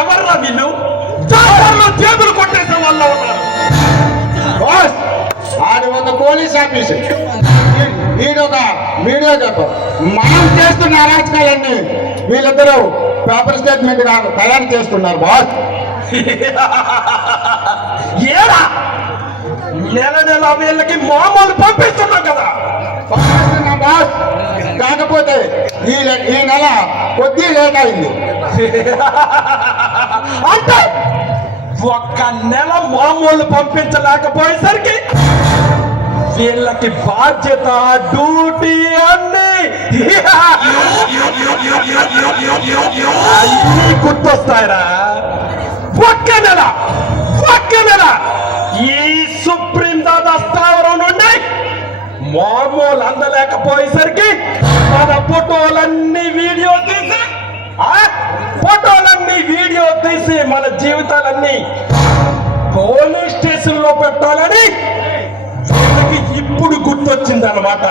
ఎవర్రా వీళ్ళు? చేతులు కొట్టేసే వాళ్ళు ఉన్నారు. ఆడు ఒక పోలీస్ ఆఫీసర్, వీడొక వీడియో చెప్పారు. మనం చేస్తున్న అరాచకాలన్నీ వీళ్ళిద్దరూ పేపర్ స్టేట్మెంట్ తయారు చేస్తున్నారు బాస్. ఏరా నెల నెల వీళ్ళకి మామూలు పంపిస్తున్నాం కదా. పంపిస్తున్నాం బాస్, కాకపోతే ఈ నెల కొద్ది లేట్ అయింది. అంటే ఒక్క నెల మామూలు పంపించలేకపోయేసరికి వీళ్ళకి బాధ్యత, డ్యూటీ అన్ని అన్ని గుర్తొస్తాయరా. ఒక్క నెల ఈ సుప్రీం దాదా స్థావరం నుండి మామూలు అందలేకపోయేసరికి మన ఫోటోలన్నీ వీడియో తీసి మన జీవితాలన్నీ పోలీస్ స్టేషన్ లో పెట్టాలని వీళ్ళకి ఇప్పుడు గుర్తొచ్చింది అన్నమాట.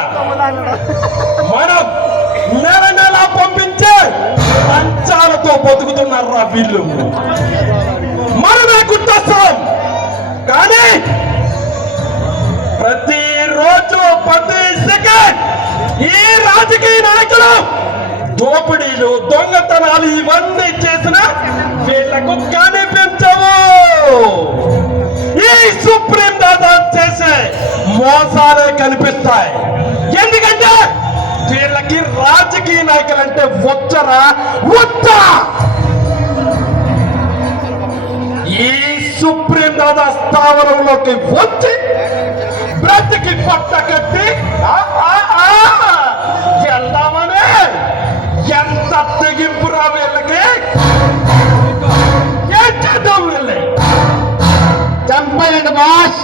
మనం నెల పంపించే లంచాలతో బతుకుతున్నారా వీళ్ళు. మనమే గుర్తొస్తాం, కానీ ప్రతిరోజు ప్రతి సెకండ్ ఈ రాజకీయ నాయకులు దోపిడీలు, దొంగతనాలు ఇవన్నీ చేసిన వీళ్లకు కనిపించవు. ఈ సుప్రీం దాదా చేసే మోసాలే కనిపిస్తాయి. ఎందుకంటే వీళ్ళకి రాజకీయ నాయకులంటే వచ్చరా వచ్చా. ఈ సుప్రీం దాదా స్థావరంలోకి వచ్చి బ్రతికి పట్ట కట్టి వెళ్దామని ఎంత తెగింపురా వీళ్ళకి. ఏం చేద్దాం వీళ్ళని? చంపేయండి బాస్.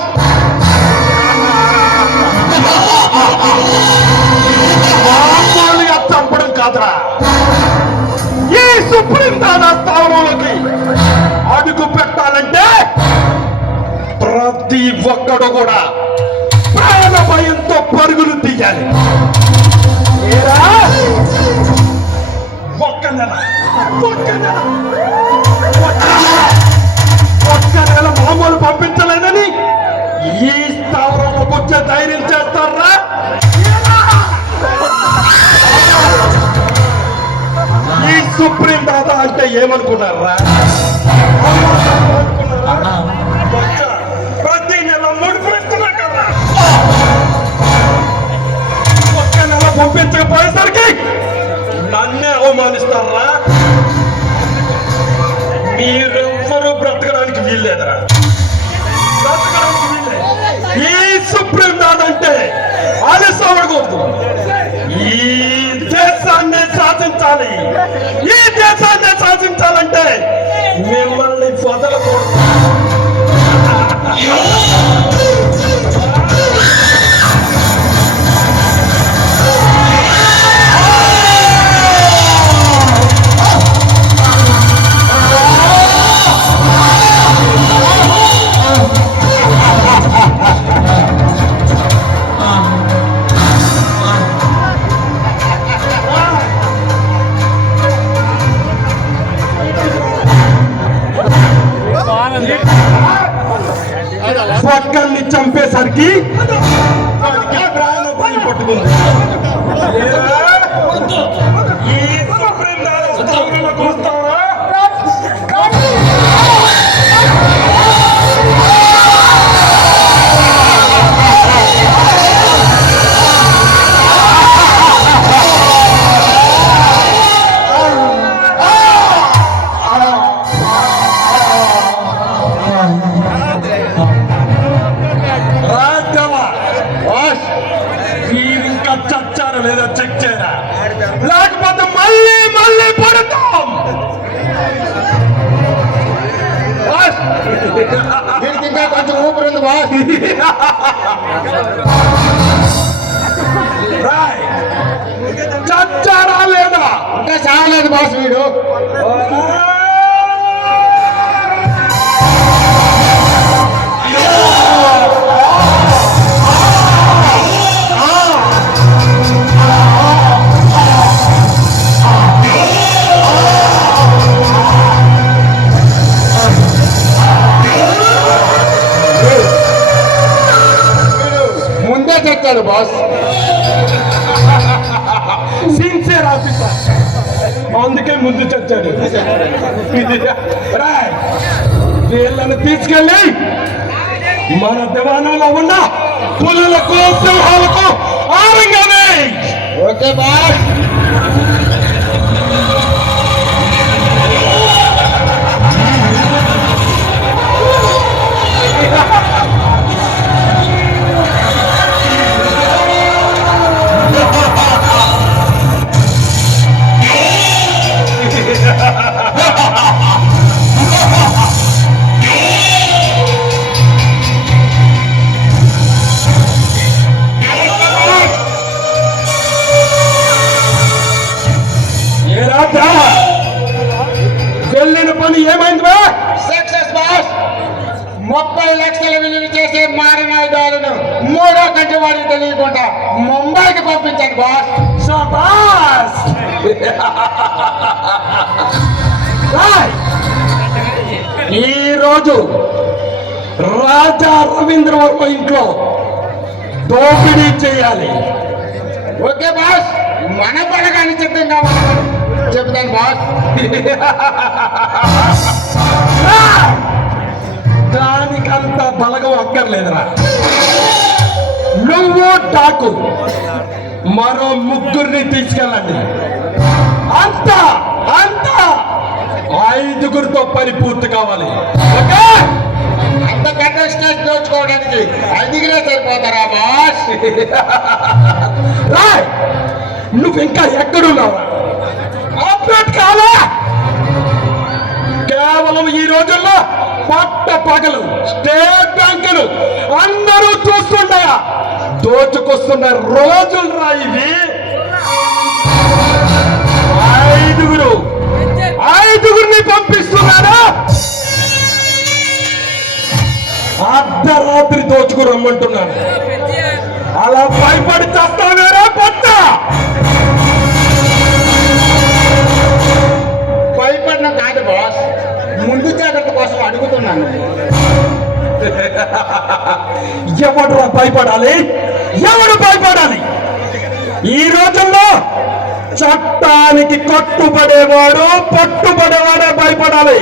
మామూలుగా చంపడం కాదురా, ఈ సుప్రీం దాదా స్థావరంలోకి అడుగు పెట్టాలంటే ప్రతి ఒక్కడు కూడా ప్రాణ ప్రాణ భయంతో పరుగులు తీయాలి. ఏరా? ఒక్క నెల మామూలు పంపించలేదని ఈ స్థావరంలోకి వచ్చే ధైర్యం చేస్తారా? ఈ సుప్రీం దాదా అంటే ఏమనుకున్నారా? ప్రతి నెల ముడిపిస్తున్నా కదా, ఒక్క నెల పంపించకపోయేసరికి నన్నే అవమానిస్తారా? మీరెవ్వరూ బ్రతకడానికి వీల్లేదరా, బ్రతకడానికి వీల్లేదు. ఈ సుప్రీం దాదంటే ఆలస్యపడకూడదు. ఈ దేశాన్ని శాసించాలి. ఈ దేశాన్ని శాసించాలంటే మిమ్మల్ని వదలకూడదు. ఒక్కల్ని చంపేసరికి ప్రాణం పని పట్టుకుంది. ఈ సుప్రీం దాదాపు వస్తావా? చచ్చారా లేదా చెక్ చేయరా, లేకపోతే మళ్ళీ మళ్ళీ పడతాం. దీనికి ఇంకా కొంచెం ఊపిరి ఉంది బాస్. చచ్చారా లేదా? ఇంకా చావలేదు బాస్ వీడు. ముందే చెప్తాడు బాస్. సిన్సియర్ ఆఫీసర్, అందుకే ముందు చచ్చాడు. వీళ్ళని తీసుకెళ్ళి మన దివాణంలో ఉన్న పులులకు సింహాలకు ఆరంగానే. Okay boss. వెళ్ళిన పని ఏమైంది బా? Success boss. 30 లక్షల విలువ చేసే మారణాయుధాలను 3వ కంటి వాడికి తెలియకుండా ముంబైకి పంపించాను బాస్. శభాష్. ఈ రోజు రాజా రవీంద్ర వర్మ ఇంట్లో దోపిడీ చేయాలి. Okay boss. మన పడగాని సిద్ధంగా చెప్తాను బాస్. దానికంత బలగం అక్కర్లేదురా. నువ్వు డాకు మరో 3 తీసుకెళ్ళండి. అంతా అంతా 5గురితో పని పూర్తి కావాలి. ఓకే? అంత పెద్ద స్టేజ్ దోచుకోవడానికి 5గురే సరిపోతారా బాస్? రాయ్, నువ్వు ఇంకా ఎక్కడున్నావా? ఆపరేట్ కావాలా? కేవలం ఈ రోజుల్లో పట్ట పగలు స్టేట్ బ్యాంకులు అందరూ చూస్తుండగా దోచుకొస్తున్న రోజులు రా ఇవి. 5గురిని పంపిస్తున్నారా? అర్ధరాత్రి దోచుకు రమ్మంటున్నాను. అలా భయపడి చేస్తావేరా పట్ట భయపడిన కాదు బాస్, ముందు జాగ్రత్త కోసం అడుగుతున్నాను. ఎవడు భయపడాలి? ఎవడు భయపడాలి? ఈ రోజుల్లో చట్టానికి కట్టుబడేవాడు పట్టుబడేవాడే భయపడాలి.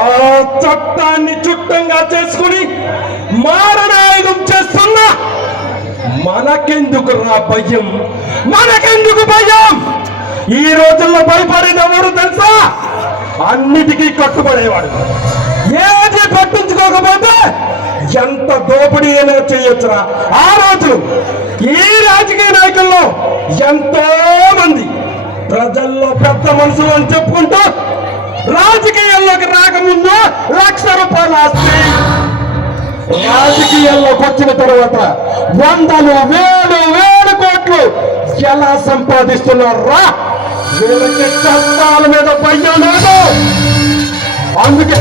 ఆ చట్టాన్ని చుట్టంగా చేసుకుని మారణాయుధం చేస్తున్న మనకెందుకు రా భయం? మనకెందుకు భయం? ఈ రోజుల్లో భయపడేవాడు తెలుసా? అన్నిటికీ కట్టుబడేవాడు. ఏది పట్టించుకోకపోతే ఎంత దోపిడీ అయినా చేయొచ్చురా. ఆ రోజు ఈ రాజకీయ నాయకుల్లో ఎంతో మంది ప్రజల్లో పెద్ద మనుషులు అని చెప్పుకుంటూ రాజకీయాల్లోకి రాకముందు ₹1,00,000 ఆస్తి, రాజకీయాల్లోకి వచ్చిన తర్వాత వందలు వేలు కోట్లు ఎలా సంపాదిస్తున్నారా? వీళ్ళకి చట్టాల మీద భయం లేదు. అందుకే